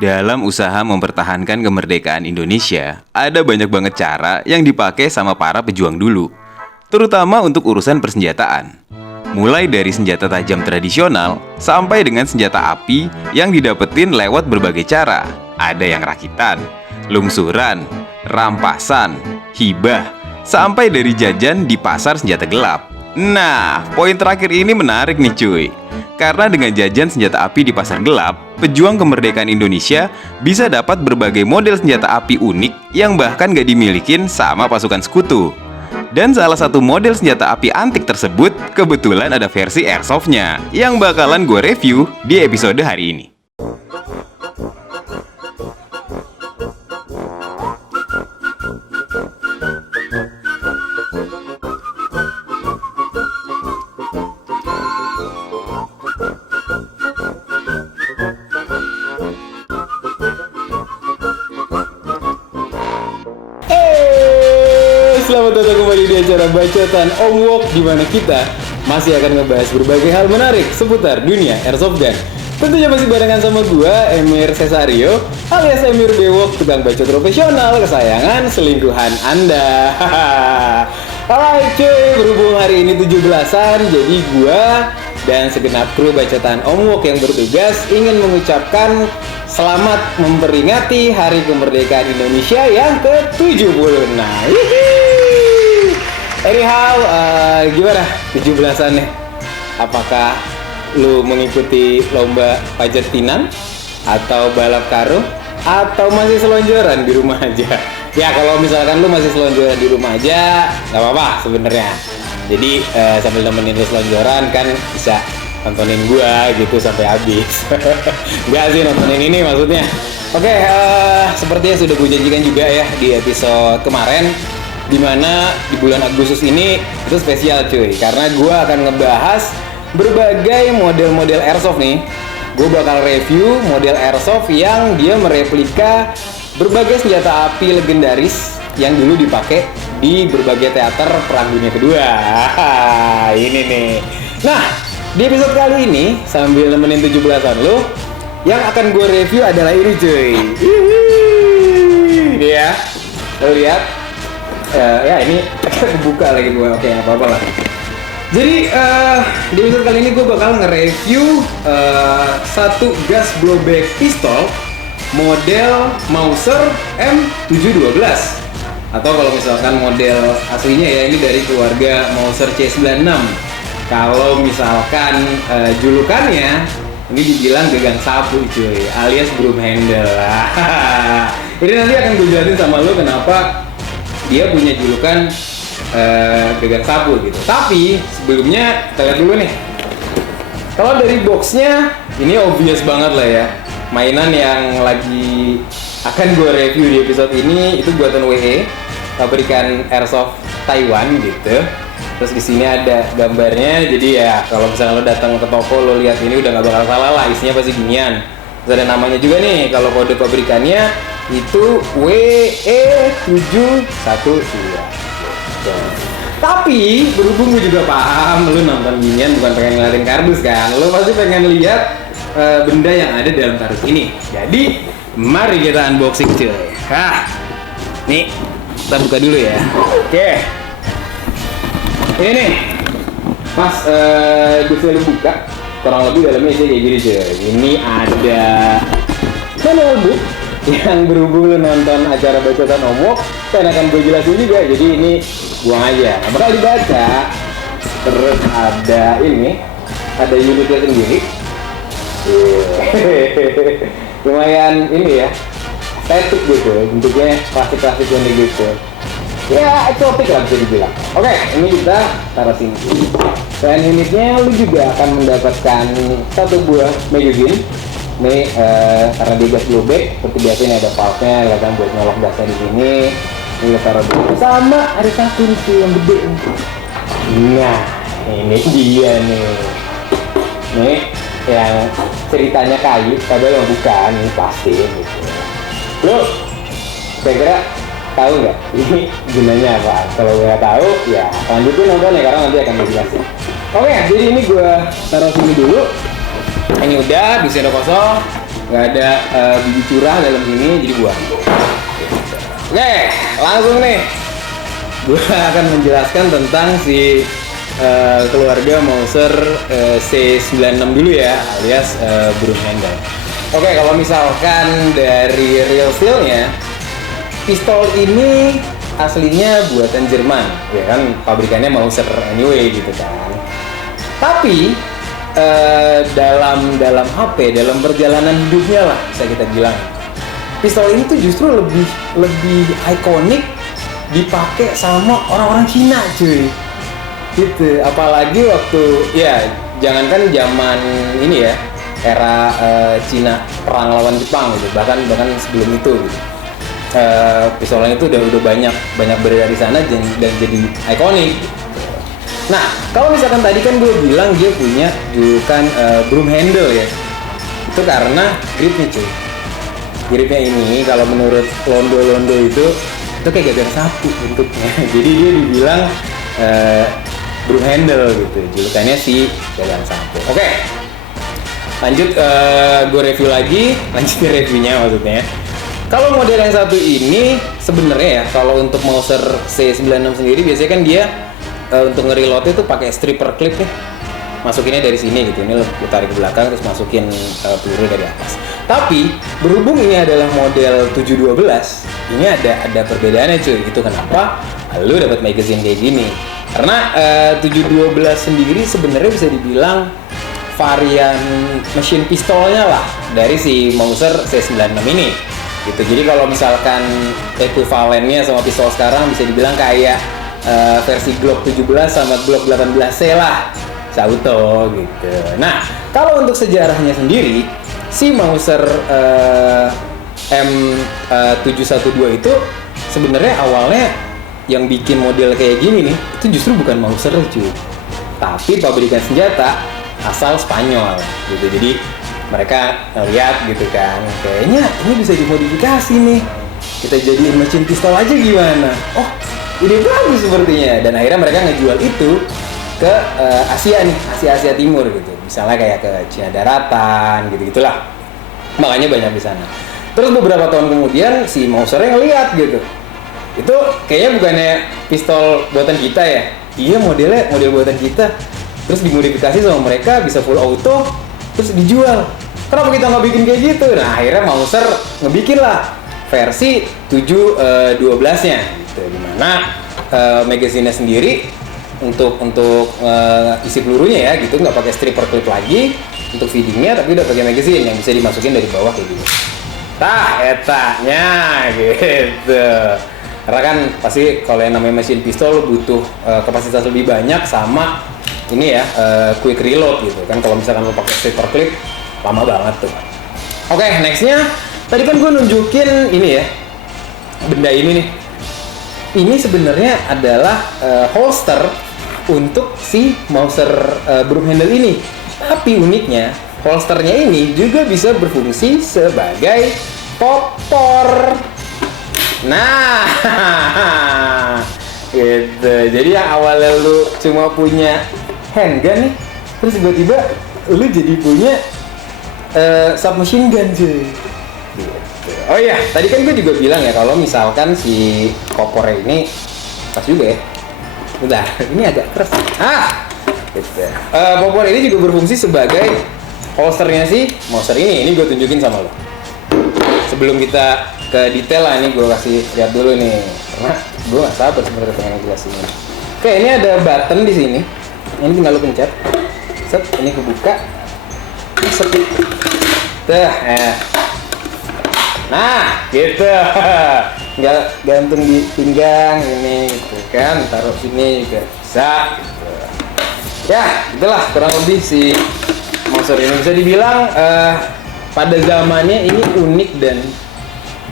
Dalam usaha mempertahankan kemerdekaan Indonesia, ada banyak banget cara yang dipakai sama para pejuang dulu, terutama untuk urusan persenjataan. Mulai dari senjata tajam tradisional sampai dengan senjata api yang didapetin lewat berbagai cara. Ada yang rakitan, lungsuran, rampasan, hibah, sampai dari jajan di pasar senjata gelap. Nah, poin terakhir ini menarik nih cuy. Karena dengan jajan senjata api di pasar gelap, pejuang kemerdekaan Indonesia bisa dapat berbagai model senjata api unik yang bahkan gak dimilikin sama pasukan sekutu. Dan salah satu model senjata api antik tersebut kebetulan ada versi airsoft-nya yang bakalan gue review di episode hari ini. Selamat datang kembali di acara Bacotan Om Wok, di mana kita masih akan ngebahas berbagai hal menarik seputar dunia airsoft gun. Tentunya masih barengan sama gua, Emir Cesario, alias Emir Bewok, tukang bacot profesional kesayangan selingkuhan Anda. Alright cuy, berhubung hari ini 17-an, jadi gua dan segenap kru Bacotan Om Wok yang bertugas ingin mengucapkan selamat memperingati Hari Kemerdekaan Indonesia yang ke-76. Anyhow, gimana 17-an nih? Apakah lu mengikuti lomba panjat pinang? Atau balap karung? Atau masih selonjoran di rumah aja? Ya kalau misalkan lu masih selonjoran di rumah aja, gak apa-apa sebenarnya. Jadi sambil nemenin lu selonjoran kan bisa nontonin gua gitu sampai habis. Enggak sih nontonin ini maksudnya. Oke, seperti yang sudah gue janjikan juga ya di episode kemarin, dimana di bulan Agustus ini itu spesial cuy, karena gue akan ngebahas berbagai model-model airsoft nih. Gue bakal review model airsoft yang dia mereplika berbagai senjata api legendaris yang dulu dipakai di berbagai teater Perang Dunia Kedua. Ini nih. Nah, di episode kali ini sambil nemenin 17-an lo, yang akan gue review adalah ini cuy. Ini ya, lo lihat. Ya ini buka lagi gue, oke apa-apa lah. Jadi di episode kali ini gue bakal nge-review satu gas blowback pistol model Mauser M712, atau kalau misalkan model aslinya ya ini dari keluarga Mauser C96. Kalau misalkan julukannya ini dibilang gagang sapu cuy, alias broom handle. Ini nanti akan gue jelasin sama lo kenapa dia punya julukan gagang sapu gitu. Tapi sebelumnya kita lihat dulu nih. Kalau dari boxnya ini obvious banget lah ya. Mainan yang lagi akan gue review di episode ini itu buatan WE, pabrikan airsoft Taiwan gitu. Terus di sini ada gambarnya. Jadi ya kalau misalnya lo datang ke toko lo lihat ini udah nggak bakal salah lah, isinya pasti ginian. Terus ada namanya juga nih, kalau kode pabrikannya itu WE712. Tapi berhubung gue juga paham lu nonton ginian bukan pengen ngeliatin kardus kan, lu pasti pengen lihat benda yang ada dalam kardus ini. Jadi mari kita unboxing cuy. Nih kita buka dulu ya. Oke, ini nih pas gue buka, kurang lebih dalamnya isinya kayak gini cuy. Ini ada manual book yang berhubung lu nonton acara Bacotan Om Wok, kan akan gue jelasin juga. Jadi ini buang aja, nggak bakal dibaca. Terus ada ini, ada unitnya sendiri. Lumayan ini ya, estetik gitu, bentuknya klasik-klasik gitu. Ya eksotik lah bisa dibilang. Oke, ini kita taruh sini. Selain unitnya, lu juga akan mendapatkan satu buah magazine. Ini karena dia gas blowback, seperti biasa ini ada valve-nya, kelihatan buat nyolok gasnya di sini. Ini taruh dulu. Sama ada satu nih yang gede. Nah, ini dia nih. Ini yang ceritanya kayu, padahal bukan, ini plastik gitu. Lo, kira-kira tahu nggak ini gunanya apa? Kalau nggak tahu, ya lanjutin nonton ya, karena nanti akan dijelasin. Oke, jadi ini gue taruh sini dulu. Ini udah, bisa udah kosong. nggak ada biji curah dalam sini, jadi buang. Oke, langsung nih. Gue akan menjelaskan tentang si keluarga Mauser C96 dulu ya, alias Brumhandel. Oke, kalau misalkan dari real feel-nya, pistol ini aslinya buatan Jerman, ya kan, pabrikannya Mauser anyway gitu kan. Tapi dalam HP, dalam perjalanan hidupnya lah bisa kita bilang, pistol ini tuh justru lebih ikonik dipakai sama orang-orang Cina cuy, gitu. Apalagi waktu ya jangankan zaman ini ya, era Cina perang lawan Jepang gitu, bahkan sebelum itu gitu. Pistolnya itu udah banyak beredar di sana dan jadi ikonik. Nah, kalau misalkan tadi kan gue bilang dia punya julukan Brumhandel ya, itu karena gripnya cuy. Gripnya ini kalau menurut londo itu kayak gagang sapu bentuknya. Jadi dia dibilang Brumhandel gitu, julukannya si gagang sapu. Oke, lanjut gue review lagi, lanjutin reviewnya maksudnya. Kalau model yang satu ini sebenarnya ya, kalau untuk Mauser C96 sendiri biasanya kan dia untuk nge-reload itu pakai stripper clip ya, masukinnya dari sini gitu, ini lo tarik ke belakang terus masukin peluru dari atas. Tapi berhubung ini adalah model 712, ini ada perbedaannya cuy. Itu kenapa lu dapat magazine kayak gini? Karena 712 sendiri sebenarnya bisa dibilang varian mesin pistolnya lah dari si Mauser C96 ini. Gitu. Jadi kalau misalkan ekuivalennya sama pistol sekarang bisa dibilang kayak versi Glock 17 sama Glock 18C lah, Sauto gitu. Nah, kalau untuk sejarahnya sendiri, si Mauser M712 itu sebenarnya awalnya yang bikin model kayak gini nih, itu justru bukan Mauser cuy, tapi pabrikan senjata asal Spanyol gitu. Jadi mereka lihat gitu kan, kayaknya ini bisa dimodifikasi nih, kita jadiin mesin pistol aja gimana? Oh, ide bagus sepertinya. Dan akhirnya mereka ngejual itu ke Asia nih, Asia Timur gitu. Misalnya kayak ke Cina Daratan gitu-gitulah. Makanya banyak di sana. Terus beberapa tahun kemudian si Mausernya ngeliat gitu, itu kayaknya bukannya pistol buatan kita ya? Iya, model buatan kita. Terus dimodifikasi sama mereka bisa full auto, terus dijual. Kenapa kita nggak bikin kayak gitu? Nah, akhirnya Mauser ngebikin lah versi 712-nya gitu, dimana magazine-nya sendiri untuk isi pelurunya ya gitu, nggak pakai stripper clip lagi untuk feedingnya, tapi udah pakai magazine yang bisa dimasukin dari bawah kayak gini. Tah, etanya gitu. Karena kan pasti kalau yang namanya mesin pistol butuh kapasitas lebih banyak sama ini ya, quick reload gitu kan. Kalau misalkan lo pakai stripper clip lama banget tuh. Oke, nextnya tadi kan gue nunjukin ini ya, benda ini nih. Ini sebenarnya adalah holster untuk si Mauser Brumhandel ini. Tapi uniknya, holsternya ini juga bisa berfungsi sebagai popor. Nah, gitu. Jadi yang awalnya lu cuma punya handgun nih, terus tiba-tiba lu jadi punya submachine gun cuy. Gitu. Oh iya, tadi kan gue juga bilang ya kalau misalkan si kopornya ini pas juga ya. Bentar, ini agak keras. Gitu. Popor ini juga berfungsi sebagai holsternya si Mauser ini. Ini gue tunjukin sama lo. Sebelum kita ke detail lah, ini gue kasih lihat dulu nih, karena gue nggak sabar sebenarnya pengen jelasin ini. Oke, ini ada button di sini. Ini tinggal lo pencet. Set, ini kebuka. Set. Nah, gitu. Nggak gantung di pinggang ini, gitu kan. Taruh sini juga bisa. Gitu. Ya, itulah kurang lebih si Mauser ini. Bisa dibilang pada zamannya ini unik dan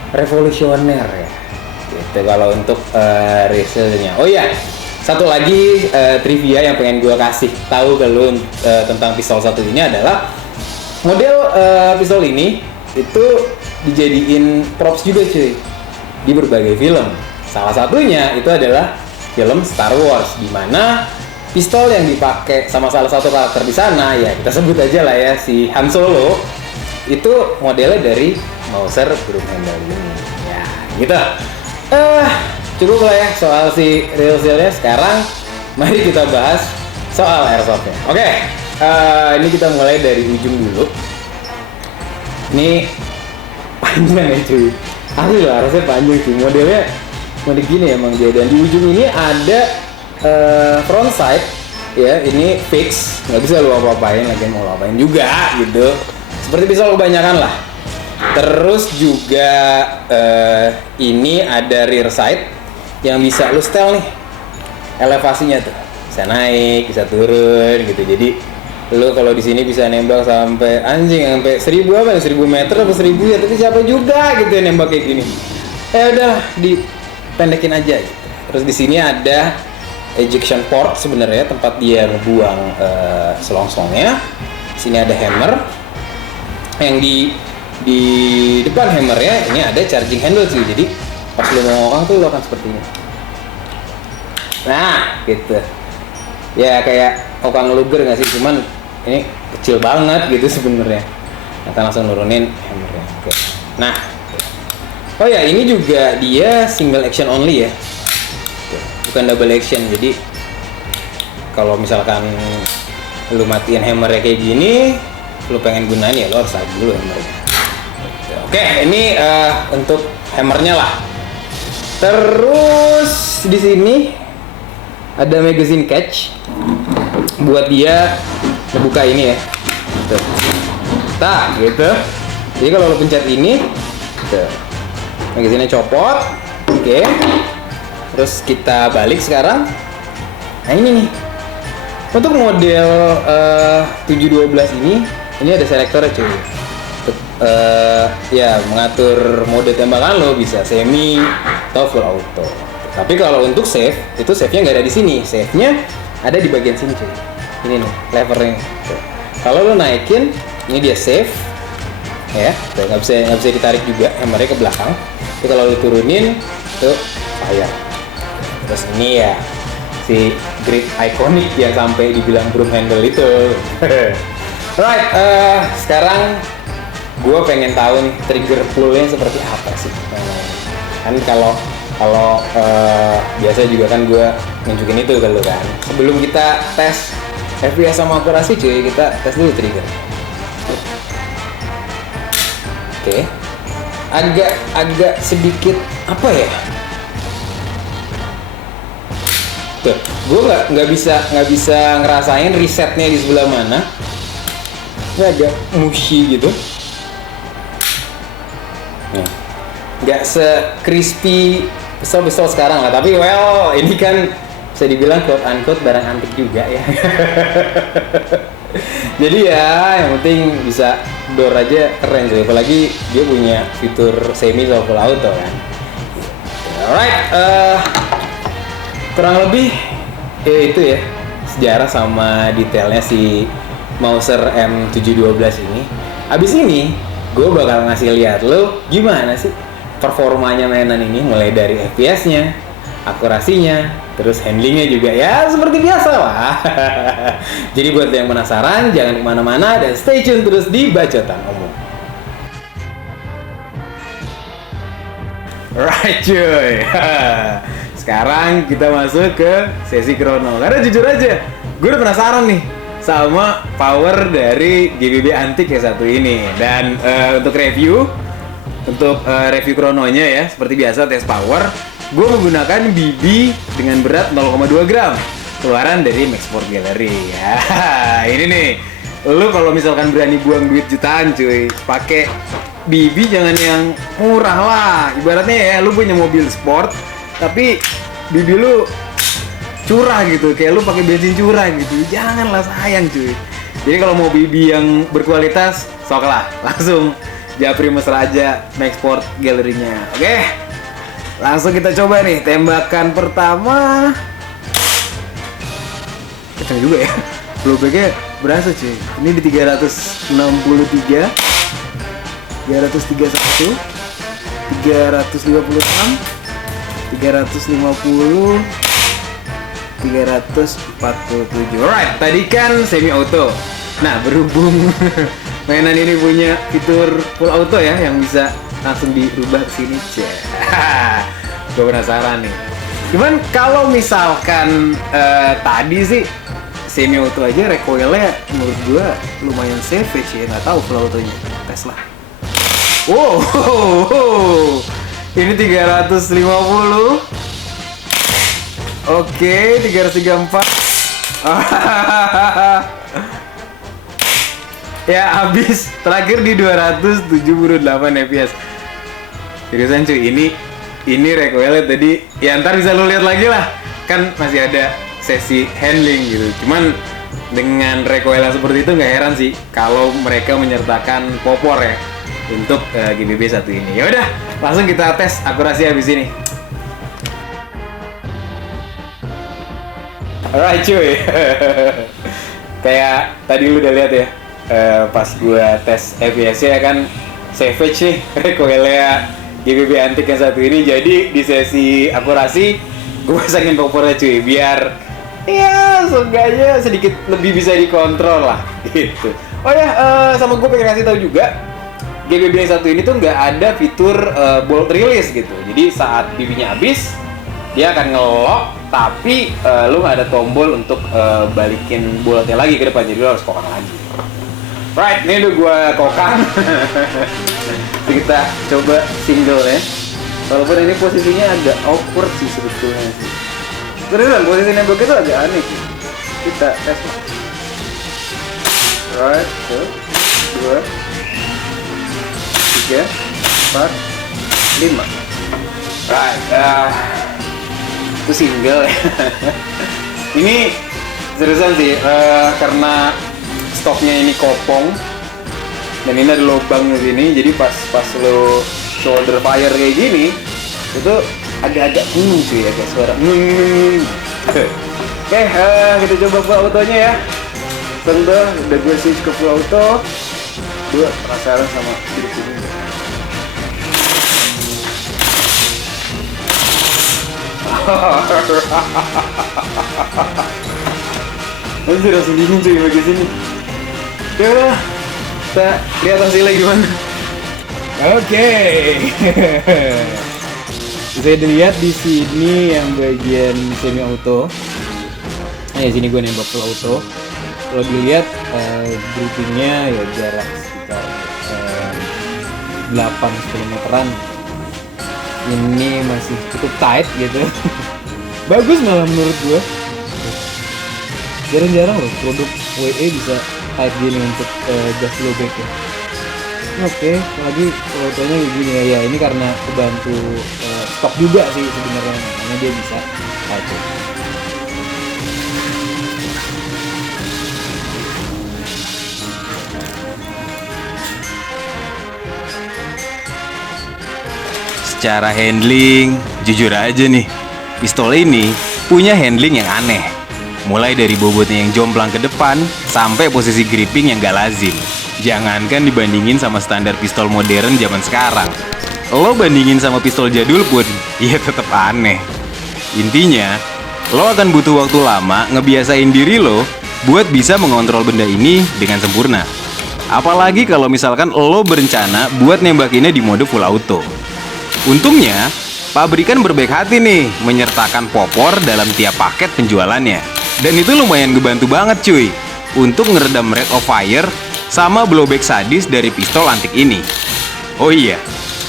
revolusioner ya. Gitu kalau untuk resellnya. Oh iya, satu lagi trivia yang pengen gue kasih tahu ke lu tentang pistol satu ini adalah model pistol ini itu dijadiin props juga cuy di berbagai film. Salah satunya itu adalah film Star Wars, di mana pistol yang dipakai sama salah satu karakter di sana ya kita sebut aja lah ya si Han Solo, itu modelnya dari Mauser broom handle ini. Ya, gitu. Cukup lah ya soal si real seal-nya. Sekarang mari kita bahas soal airsoft-nya. Oke, ini kita mulai dari ujung dulu. Ini panjang ya cuy. Asli lah, harusnya panjang cuy. Modelnya model gini emang dia. Dan di ujung ini ada front side. Ya, ini fix. Nggak bisa lu apa-apain, lagi mau lu apain juga gitu. Seperti bisa lu banyakan lah. Terus juga ini ada rear side yang bisa lu setel nih elevasinya tuh, bisa naik, bisa turun gitu. Jadi lu kalau di sini bisa nembak sampai sampai 1000 apa? 1000 meter atau 1000 ya, tapi siapa juga gitu yang nembak kayak gini. Udah dipendekin aja gitu. Terus di sini ada ejection port sebenarnya, tempat dia ngebuang selongsongnya. Sini ada hammer. Yang di depan hammernya ini ada charging handle sih. Jadi pas lu mau ngokang tuh lu akan seperti ini. Nah, gitu. Ya kayak ngokang luger nggak sih? Cuman ini kecil banget gitu sebenarnya. Akan langsung nurunin hammernya. Oke. Nah, oh ya ini juga dia single action only ya, bukan double action. Jadi kalau misalkan lu matiin hammernya kayak gini, lu pengen gunain ya lu harus lagi dulu hammernya. Oke, ini untuk hammernya lah. Terus di sini ada magazine catch buat dia ngebuka ini ya. Tuh. Nah, gitu. Jadi kalau lo pencet ini, tuh, magazinnya copot. Oke. Terus kita balik sekarang. Nah ini nih. Untuk model 712 ini ada selektornya cuy. Ya mengatur mode tembakan lo bisa semi atau full auto. Tapi kalau untuk save itu save-nya nggak ada di sini, save-nya ada di bagian sini cuy. Ini nih levernya. Kalau lo naikin, ini dia save, ya, nggak bisa ditarik juga, hammernya ke belakang. Tapi kalau lo turunin, tuh fire. Terus ini ya si grip ikonik yang sampai dibilang broom handle itu. Right, sekarang gue pengen tahu nih trigger pull-nya seperti apa sih. Kan kalau biasa juga kan gue nunjukin itu ke lu kan. Sebelum kita tes FPS sama akurasi cuy, kita tes dulu trigger. Oke. Agak sedikit apa ya? Tuh, gue nggak bisa ngerasain resetnya di sebelah mana. Ini agak mushy gitu. Nggak se-crispy pistol sekarang lah, tapi well ini kan bisa dibilang quote unquote barang antik juga ya. Jadi ya yang penting bisa door aja keren sih, apalagi dia punya fitur semi atau full auto kan. Alright, kurang lebih itu ya sejarah sama detailnya si Mauser M712 ini. Abis ini gue bakal ngasih lihat lo gimana sih performanya mainan ini, mulai dari FPS-nya, akurasinya, terus handlingnya juga ya seperti biasa lah. Jadi buat yang penasaran jangan kemana-mana dan stay tune terus di Bacotan Omong. Right cuy. Sekarang kita masuk ke sesi krono. Karena jujur aja, gue udah penasaran nih sama power dari GBB antik yang satu ini. Dan untuk review krononya ya, seperti biasa tes power, gue menggunakan BB dengan berat 0,2 gram, keluaran dari Maxport Gallery. Ya, ini nih, lu kalau misalkan berani buang duit jutaan cuy, pakai BB jangan yang murah lah. Ibaratnya ya, lu punya mobil sport, tapi BB lu curah gitu, kayak lu pakai bensin curah gitu. Janganlah, sayang cuy. Jadi kalau mau BB yang berkualitas, sok lah, langsung Japri mesra aja Maxport Gallery-nya. Oke, langsung kita coba nih tembakan pertama. Kenceng juga ya, blowback-nya berasa cuy. Ini di 363, 331, 356, 350, 347. Alright, tadi kan semi auto. Nah, berhubung mainan ini punya fitur full auto ya, yang bisa langsung dirubah ke sini. Gue penasaran nih. Cuman kalau misalkan tadi sih semi auto aja recoilnya menurut gue lumayan savage ya, nggak tahu full autonya. Tes lah. Wow, ini 350. Oke, 334. Ya habis terakhir di 278 fps. Seriusan cuy, ini recoilnya tadi ya, ntar bisa lo lihat lagi lah, kan masih ada sesi handling gitu. Cuman dengan recoil seperti itu nggak heran sih kalau mereka menyertakan popor ya untuk GBB 1 ini. Ya udah, langsung kita tes akurasi habis ini. Alright cuy. Kayak tadi lu udah lihat ya, pas gua tes FPS-nya kan savage nih recoilnya GBB antik yang 1 ini. Jadi di sesi akurasi gua pasangin popornya cuy, biar ya seenggaknya sedikit lebih bisa dikontrol lah gitu. Oh ya, sama gue pengen kasih tahu juga, GBB yang 1 ini tuh nggak ada fitur bolt release gitu. Jadi saat BB-nya habis, dia akan nge-lock, tapi lu nggak ada tombol untuk balikin boltnya lagi ke depan, jadi lu harus kokang lagi. Right, ini udah gue kokang. Kita coba single ya. Walaupun ini posisinya agak awkward sih sebetulnya sih. Beneran posisi nembak itu agak aneh sih. Kita tes lah. Right, 2, 3, 4, 5. Right, itu single ya. Ini seriusan sih, karena stoknya ini kopong dan ini ada lubang di sini, jadi pas lo shoulder fire kayak gini itu agak-agak sih ya guys, suara Oke, kita coba full autonya ya. Udah gue switch ke full auto. Gue penasaran sama grip ini. Nanti langsung dingin cuy bagian sini. Ya udah, kita lihat hasilnya gimana. Oke. Bisa dilihat di sini yang bagian semi auto. Nah, sini gue nembak full auto. Kalau dilihat grippingnya ya jarak sekitar 8-10 meteran. Ini masih cukup tight gitu. Bagus malah menurut gue. Jarang-jarang loh produk WE bisa tight gini untuk gas low back ya. Oke, lagi fotonya kayak gini ya. Ini karena kebantu stok juga sih sebenarnya, makanya dia bisa tight. Secara handling, jujur aja nih, pistol ini punya handling yang aneh. Mulai dari bobotnya yang jomplang ke depan, sampai posisi gripping yang gak lazim. Jangankan dibandingin sama standar pistol modern zaman sekarang, lo bandingin sama pistol jadul pun, ya tetap aneh. Intinya, lo akan butuh waktu lama ngebiasain diri lo buat bisa mengontrol benda ini dengan sempurna. Apalagi kalau misalkan lo berencana buat nembakinnya di mode full auto. Untungnya, pabrikan berbaik hati nih menyertakan popor dalam tiap paket penjualannya. Dan itu lumayan ngebantu banget cuy untuk ngeredam rate of fire sama blowback sadis dari pistol antik ini. Oh iya,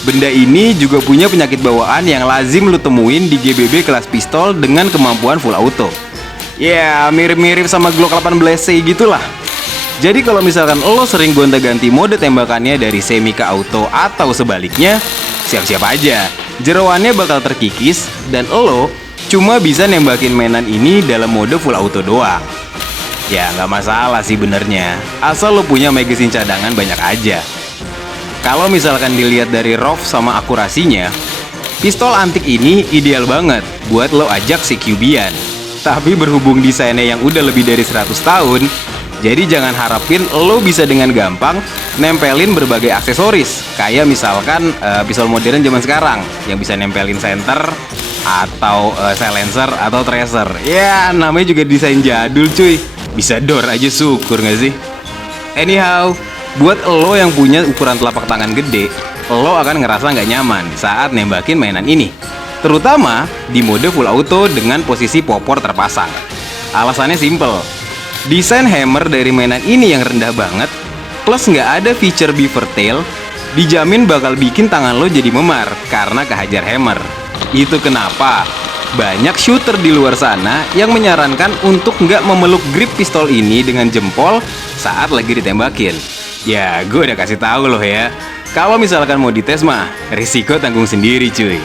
benda ini juga punya penyakit bawaan yang lazim lo temuin di GBB kelas pistol dengan kemampuan full auto. Ya, mirip-mirip sama Glock 18C gitulah. Jadi kalau misalkan lo sering gonta-ganti mode tembakannya dari semi ke auto atau sebaliknya, siap-siap aja, jeroannya bakal terkikis dan lo cuma bisa nembakin mainan ini dalam mode full auto doang. Ya nggak masalah sih benernya, asal lo punya magazine cadangan banyak aja. Kalau misalkan dilihat dari ROV sama akurasinya, pistol antik ini ideal banget buat lo ajak si QB-an. Tapi berhubung desainnya yang udah lebih dari 100 tahun, jadi jangan harapin lo bisa dengan gampang nempelin berbagai aksesoris. Kayak misalkan pistol modern zaman sekarang yang bisa nempelin center atau silencer atau tracer. Ya namanya juga desain jadul cuy. Bisa door aja syukur gak sih? Anyhow, buat lo yang punya ukuran telapak tangan gede, lo akan ngerasa nggak nyaman saat nembakin mainan ini. Terutama di mode full auto dengan posisi popor terpasang. Alasannya simple, desain hammer dari mainan ini yang rendah banget, plus nggak ada feature beaver tail, dijamin bakal bikin tangan lo jadi memar karena kehajar hammer. Itu kenapa banyak shooter di luar sana yang menyarankan untuk nggak memeluk grip pistol ini dengan jempol saat lagi ditembakin. Ya, gue udah kasih tahu loh ya. Kalau misalkan mau dites mah, risiko tanggung sendiri cuy.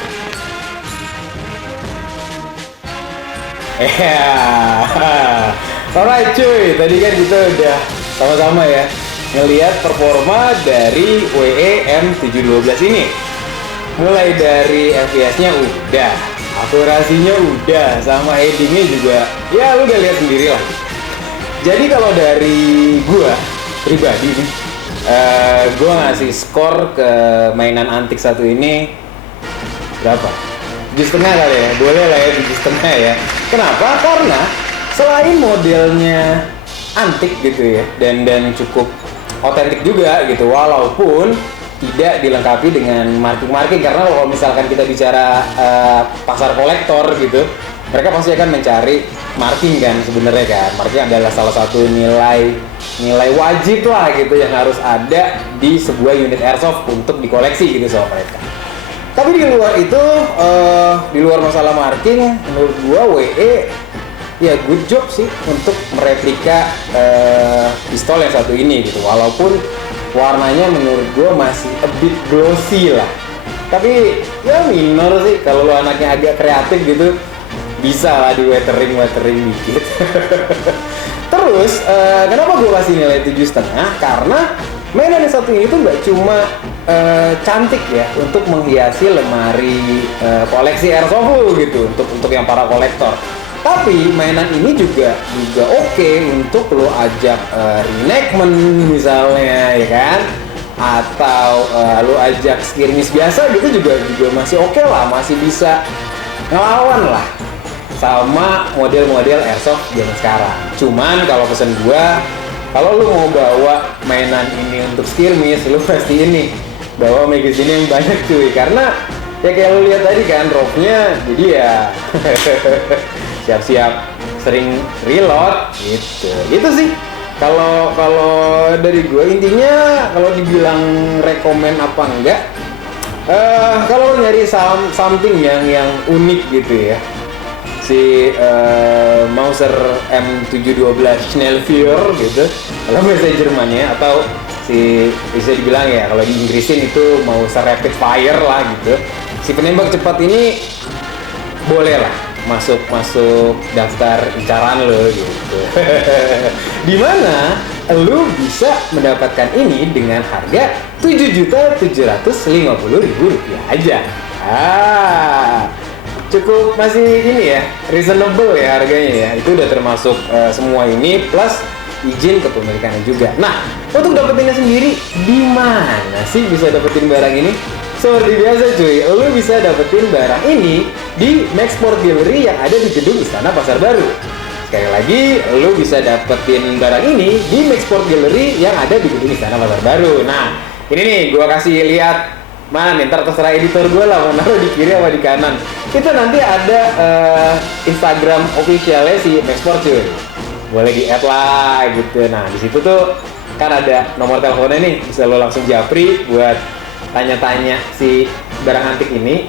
Alright cuy, tadi kan kita udah sama-sama ya ngelihat performa dari WE M712 ini. Mulai dari FPS-nya udah, akurasinya udah, sama headingnya juga, ya lu udah lihat sendiri lah. Jadi kalau dari gua pribadi nih, gua ngasih skor ke mainan antik satu ini berapa? 7,5 kali ya, boleh lah ya 7,5 ya. Kenapa? Karena selain modelnya antik gitu ya, dan cukup otentik juga gitu, walaupun tidak dilengkapi dengan marking-marking, karena kalau misalkan kita bicara pasar kolektor gitu, mereka pasti akan mencari marking kan sebenarnya kan. Marking adalah salah satu nilai wajib lah gitu yang harus ada di sebuah unit airsoft untuk dikoleksi gitu sama mereka. Tapi di luar itu, di luar masalah marking, menurut gua WE ya good job sih untuk mereplika pistol yang satu ini gitu. Walaupun warnanya menurut gua masih a bit glossy lah. Tapi ya minor sih, kalau lu anaknya agak kreatif gitu, bisa lah di weathering dikit. Terus kenapa gua kasih nilai 7,5? Karena mainan yang satu ini tuh nggak cuma cantik ya untuk menghiasi lemari koleksi airsoft lu gitu, untuk yang para kolektor. Tapi mainan ini juga oke untuk lo ajak reenactment misalnya ya kan, atau lo ajak skirmish biasa gitu juga masih oke lah, masih bisa ngelawan lah sama model-model airsoft zaman sekarang. Cuman kalau pesan gua, kalau lu mau bawa mainan ini untuk skirmish, lu pasti ini bawa magazine yang banyak cuy, karena ya kayak lu lihat tadi kan dropnya, jadi ya siap-siap sering reload gitu. Itu sih kalau dari gue, intinya kalau dibilang rekomen apa enggak, kalau nyari something yang unik gitu ya, si Mauser M712 Schnellfeuer gitu kalau bahasa Jermannya, atau si bisa dibilang ya kalau di Inggrisin itu Mauser Rapid Fire lah gitu. Si penembak cepat ini boleh lah masuk daftar incaran lo gitu. Dimana lo bisa mendapatkan ini dengan harga Rp7.750.000 aja. Cukup masih ini ya, reasonable ya harganya ya. Itu udah termasuk semua ini plus izin kepemilikannya juga. Nah, untuk dapetinnya sendiri di mana sih bisa dapetin barang ini? Seperti biasa cuy, lo bisa dapetin barang ini di Maxport Gallery yang ada di gedung Istana Pasar Baru. Sekali lagi, lo bisa dapetin barang ini di Maxport Gallery yang ada di gedung Istana Pasar Baru. Nah, ini nih gua kasih lihat, mana nih, ntar terserah editor gue lah mau naruh di kiri apa di kanan. Itu nanti ada Instagram officialnya si Maxport cuy, boleh di-add lah gitu. Nah di situ tuh kan ada nomor teleponnya nih, bisa lo langsung japri buat tanya-tanya si barang antik ini.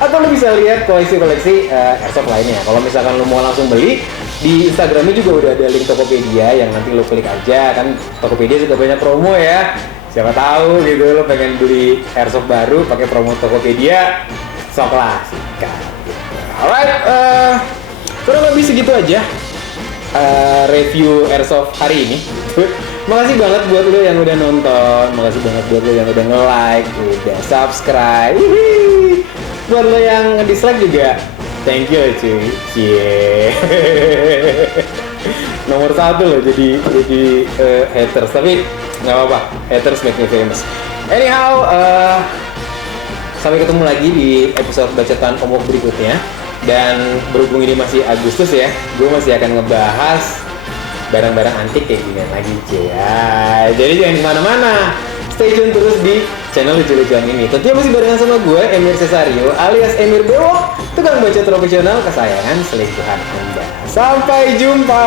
Atau lo bisa lihat koleksi-koleksi airsoft lainnya. Kalau misalkan lo mau langsung beli, di Instagramnya juga udah ada link Tokopedia yang nanti lo klik aja. Kan Tokopedia juga banyak promo ya, siapa tahu gitu lo pengen beli airsoft baru pakai promo Tokopedia, sok lah sikat gitu. Alright, kurang lebih segitu aja review airsoft hari ini. Makasih banget buat lo yang udah nonton, makasih banget buat lo yang udah nge-like, udah subscribe. Buat lo yang nge-dislike juga, thank you cuy. Nomor 1 lo jadi haters, tapi nggak apa-apa, haters make me famous. Anyhow, sampai ketemu lagi di episode bacotan omong berikutnya. Dan berhubung ini masih Agustus ya, gue masih akan ngebahas barang-barang antik kayak gini lagi ya. Jadi jangan kemana-mana, stay tune terus di channel lucu-lucuan ini. Tentunya masih barengan sama gue, Emir Cesario alias Emir Bewok, tukang bacot profesional kesayangan selingkuhan Anda. Sampai jumpa.